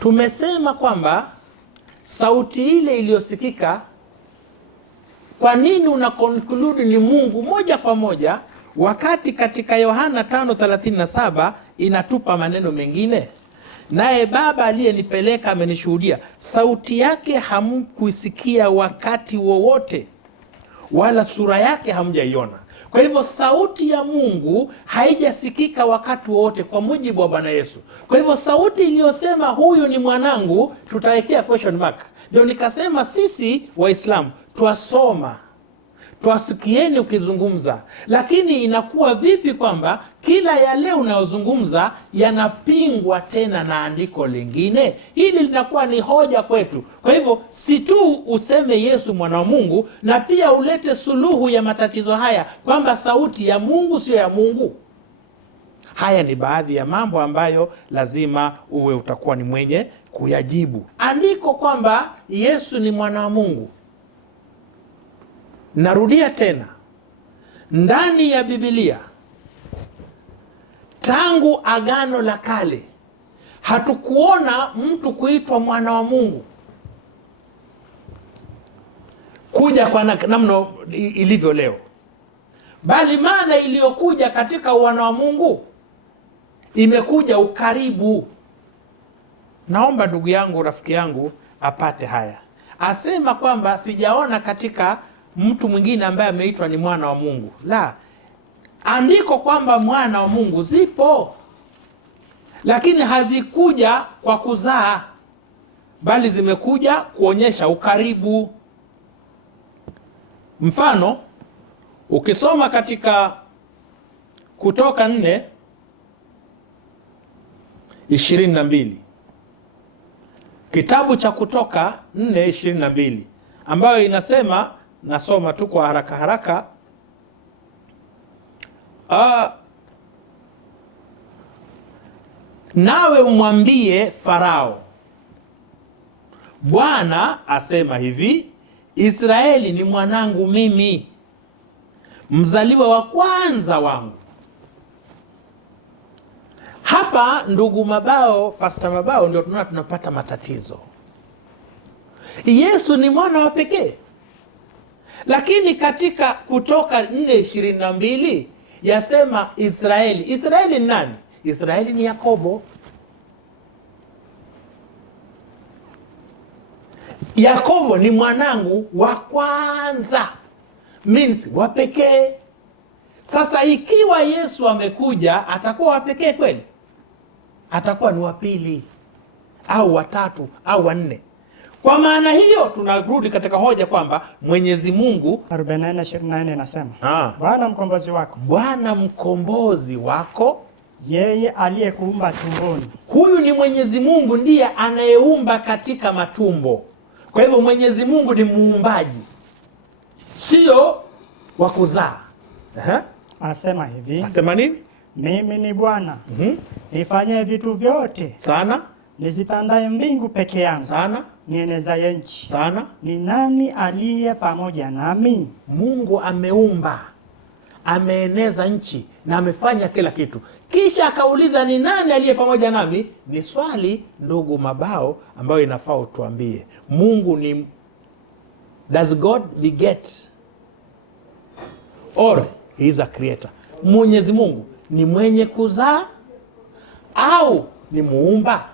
Tumesema kwamba sauti ile iliyosikika, kwa nini una conclude ni Mungu moja kwa moja, wakati katika Yohana 5:37 inatupa maneno mengine? Naye Baba aliyenipeleka amenishuhudia, sauti yake hamkuisikia wakati wowote, wala sura yake hamjaiona. Kwa hivyo sauti ya Mungu haijasikika wakati wowote kwa mujibu wa Bwana Yesu. Kwa hivyo sauti iliyosema huyu ni mwanangu, tutawekea question mark. Ndio nikasema sisi Waislamu twasoma, twasikieni ukizungumza, lakini inakuwa vipi kwamba kila yale unayozungumza yanapingwa tena na andiko lingine? Hili linakuwa ni hoja kwetu. Kwa hivyo si tu useme Yesu mwana wa Mungu, na pia ulete suluhu ya matatizo haya, kwamba sauti ya Mungu sio ya Mungu. Haya ni baadhi ya mambo ambayo lazima uwe utakuwa ni mwenye kuyajibu. Andiko kwamba Yesu ni mwana wa Mungu, narudia tena, ndani ya Biblia tangu Agano la Kale hatukuona mtu kuitwa mwana wa Mungu kuja kwa namna ilivyo leo, bali maana iliyokuja katika wana wa Mungu imekuja ukaribu. Naomba ndugu yangu, rafiki yangu apate haya. Asema kwamba sijaona katika mtu mwingine ambaye ameitwa ni mwana wa Mungu. La, andiko kwamba mwana wa Mungu zipo, lakini hazikuja kwa kuzaa, bali zimekuja kuonyesha ukaribu. Mfano, ukisoma katika Kutoka 4:22, kitabu cha Kutoka 4:22 ambayo inasema, nasoma tu kwa haraka haraka, nawe umwambie Farao, Bwana asema hivi, Israeli ni mwanangu mimi, mzaliwa wa kwanza wangu. Hapa ndugu Mabao, Pastor Mabao, ndio tunapata matatizo. Yesu ni mwana wa pekee, lakini katika Kutoka 4:22 yasema Israeli. Israeli ni nani? Israeli ni Yakobo. Yakobo ni mwanangu wa kwanza, means wa pekee. Sasa ikiwa Yesu amekuja, atakuwa wa pekee kweli? Atakuwa ni wa pili au watatu au wanne. Kwa maana hiyo tunarudi katika hoja kwamba Mwenyezi Mungu 44:28 inasema, Bwana mkombozi wako, Bwana mkombozi wako, yeye aliyekuumba tumboni. Huyu ni Mwenyezi Mungu, ndiye anayeumba katika matumbo. Kwa hivyo Mwenyezi Mungu ni muumbaji, sio wa kuzaa. Asema hivi, asema nini? Mimi ni Bwana nifanye vitu vyote sana, nizitandaye mbingu peke yangu sana, nieneza nchi sana. Ni nani aliye pamoja nami? Mungu ameumba, ameeneza nchi na amefanya kila kitu, kisha akauliza ni nani aliye pamoja nami? Ni swali, ndugu Mabao, ambayo inafaa utuambie. Mungu ni, does God beget or he is a creator? Mwenyezi Mungu ni mwenye kuzaa au ni muumba?